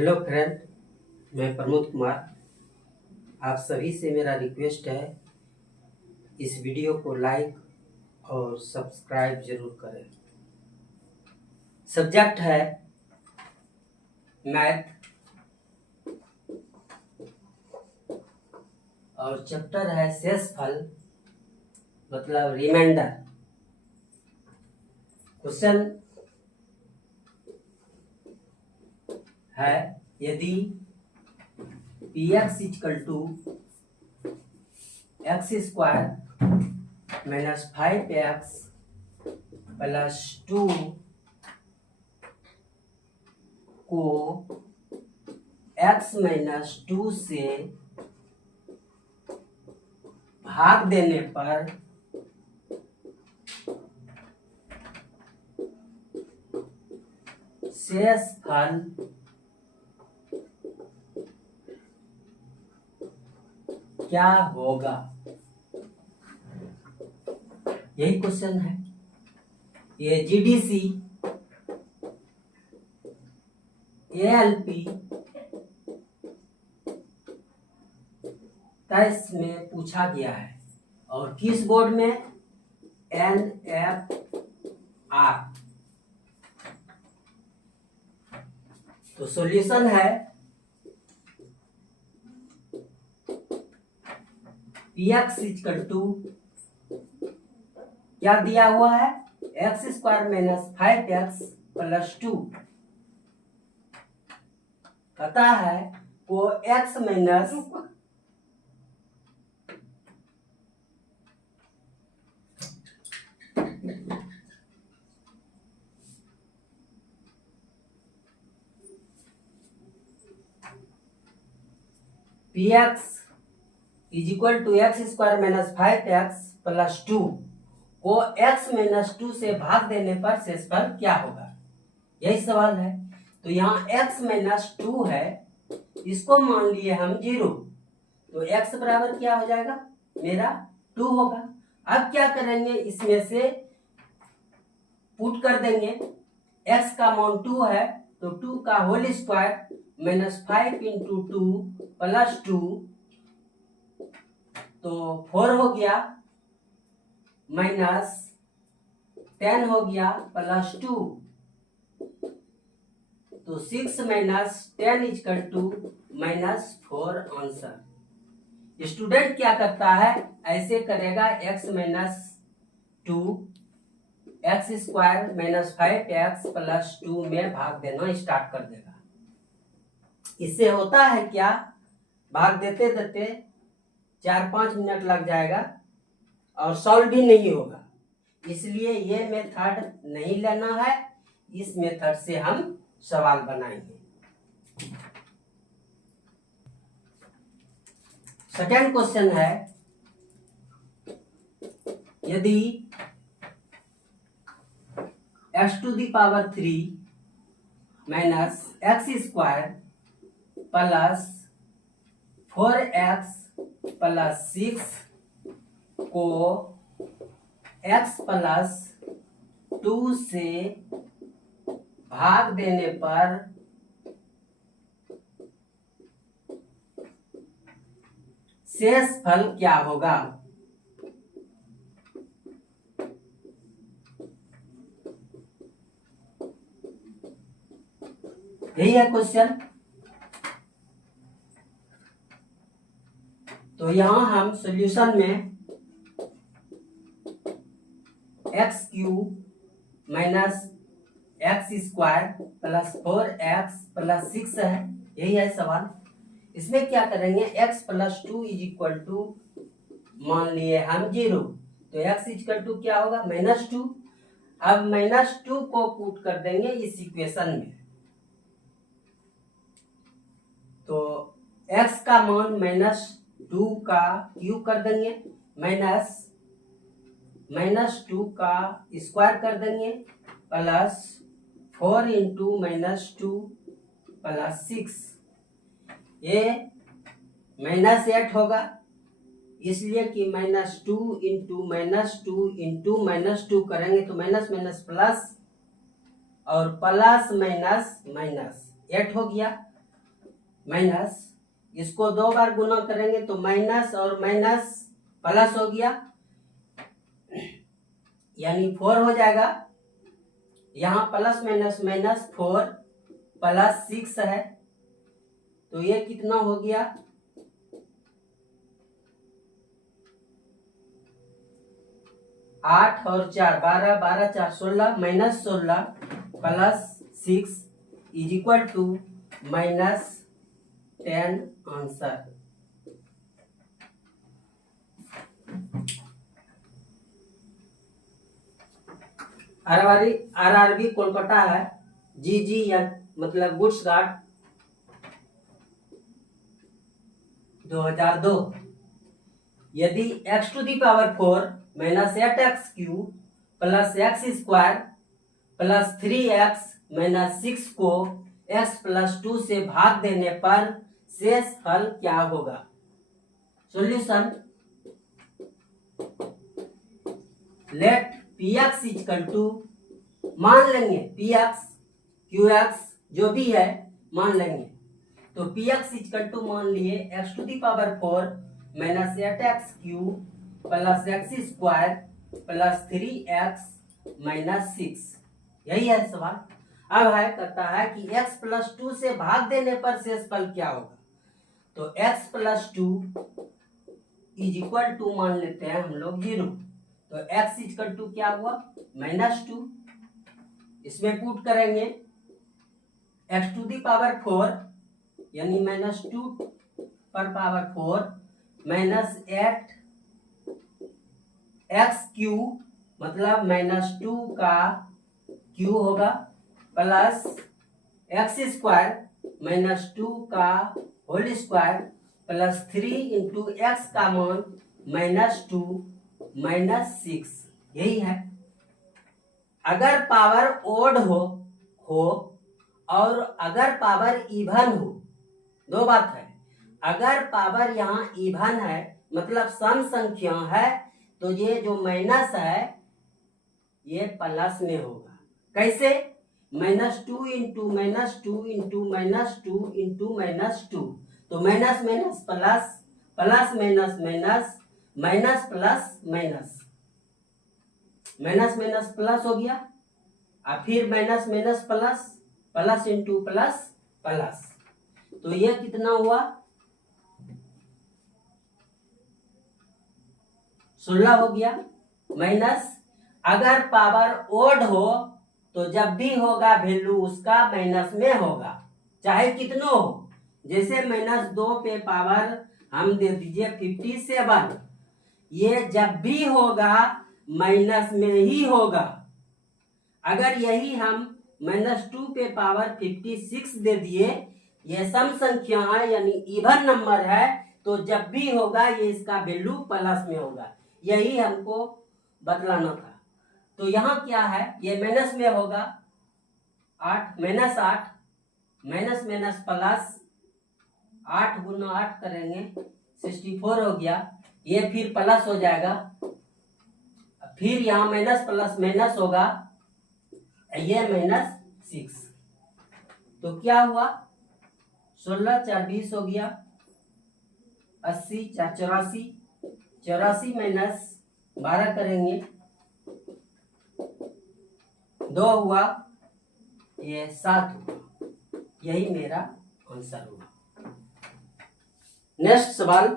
Hello friend, मैं प्रमोद कुमार। आप सभी से मेरा रिक्वेस्ट है, इस वीडियो को लाइक और सब्सक्राइब जरूर करें। सब्जेक्ट है मैथ और चैप्टर है शेषफल मतलब रिमाइंडर। क्वेश्चन है, यदि px equal to x square minus 5x plus 2 को x माइनस 2 से भाग देने पर शेषफल क्या होगा? यही क्वेश्चन है। ये जीडीसी, एएलपी टेस्ट में पूछा गया है और किस बोर्ड में? NFR। तो सॉल्यूशन है px इक्वल टू क्या दिया हुआ है? X square minus 5x plus 2 पता है वो x minus px is equal to x square minus 5x plus 2 को x माइनस 2 से भाग देने पर शेषफल क्या होगा? यही सवाल है। तो यहाँ x माइनस 2 है, इसको मान लिए हम 0, तो x बराबर क्या हो जाएगा? मेरा 2 होगा। अब क्या करेंगे, इसमें से पुट कर देंगे। x का मान 2 है तो 2 का whole square minus 5 into 2 plus 2 तो 4 हो गया, माइनस 10 हो गया प्लस 2 तो 6 minus 10 equal to minus 4 answer. Student क्या करता है, ऐसे करेगा x minus 2 x square minus 5x plus 2 में भाग देना स्टार्ट कर देगा। इससे होता है क्या, भाग देते देते 4-5 मिनट लग जाएगा और सॉल्व भी नहीं होगा। इसलिए ये मेथड नहीं लेना है, इस मेथड से हम सवाल बनाएंगे। सेकेंड क्वेश्चन है, यदि x to the power 3 minus x square plus 4x plus 6 को x प्लस 2 से भाग देने पर शेषफल क्या होगा? यही है क्वेश्चन। तो यहां हम सॉल्यूशन में x cube minus x square plus 4x plus 6 है, यही है सवाल। इसमें क्या करेंगे, x plus 2 is equal to मान लिए हम 0, तो x इक्वल टू क्या होगा? माइनस 2। अब माइनस 2 को पुट कर देंगे इस इक्वेशन में, तो x का मान माइनस 2 का क्यूब कर देंगे, माइनस 2 का स्क्वायर कर देंगे प्लस 4 इंटू माइनस 2 प्लस 6, ये माइनस 8 होगा, इसलिए कि minus 2 into minus 2 into minus 2 करेंगे तो माइनस प्लस और प्लस माइनस 8 हो गया। माइनस, इसको 2 बार गुना करेंगे तो माइनस और माइनस प्लस हो गया, यानी 4 हो जाएगा। यहाँ प्लस माइनस माइनस 4 प्लस 6 है, तो ये कितना हो गया? 8 और 4 12, 12 4 16 minus 16 plus 6 is equal to minus 10 answer. RRB Kolkata है, जीजी या मतलब गुड्स गार्ड 2002। यदि x to the power 4 minus 8x cube plus x square plus 3x minus 6 को x प्लस 2 से भाग देने पर शेष हल क्या होगा? Solution, let px equal to, मान लेंगे px qx जो भी है मान लेंगे, तो px इक्वल टू मान लिए x to the power 4 minus 8x cube plus x square plus 3x minus 6। यही है सवाल। अब है कहता है कि x प्लस 2 से भाग देने पर शेष फल क्या होगा? तो x plus 2 is equal to मान लेते हैं हम लोग 0, तो x इक्वल टू क्या हुआ? -2। इसमें पुट करेंगे x टू दी पावर 4 यानी -2 पर पावर 4 माइनस 8 एक्स क्यू मतलब -2 का क्यू होगा प्लस एक्स स्क्वायर -2 का whole square plus 3 into x का मान -2 -6। यही है। अगर पावर ओड हो और अगर पावर इवन हो, दो बात है। अगर पावर यहाँ इवन है मतलब सम संख्या है, तो ये जो माइनस है ये प्लस में होगा। कैसे? -2 इंटू -2 इंटू -2 इंटू -2, तो minus minus plus, plus minus minus, minus plus minus, minus minus plus हो गया, और फिर minus minus plus, plus into plus plus, तो ये कितना हुआ? 16 हो गया। माइनस अगर पावर ओड हो तो जब भी होगा वैल्यू उसका माइनस में होगा, चाहे कितनो हो। जैसे -2 पे पावर हम दे दीजिए 57, ये जब भी होगा माइनस में ही होगा। अगर यही हम -2 पे पावर 56 दे दिए, ये सम संख्या है यानी इवन नंबर है, तो जब भी होगा ये इसका वैल्यू प्लस में होगा। यही हमको बतलाना था। तो यहाँ क्या है, ये माइनस में होगा 8 -8 माइनस माइनस प्लस, 8 गुना 8 करेंगे 64 हो गया। ये फिर प्लस हो जाएगा, फिर यहाँ माइनस प्लस माइनस होगा, ये -6, तो क्या हुआ? 16 4 20 हो गया, 80 4 84, 84 माइनस 12 करेंगे 2 हुआ, ये 7 हुआ। यही मेरा आंसर हुआ। नेक्स्ट सवाल,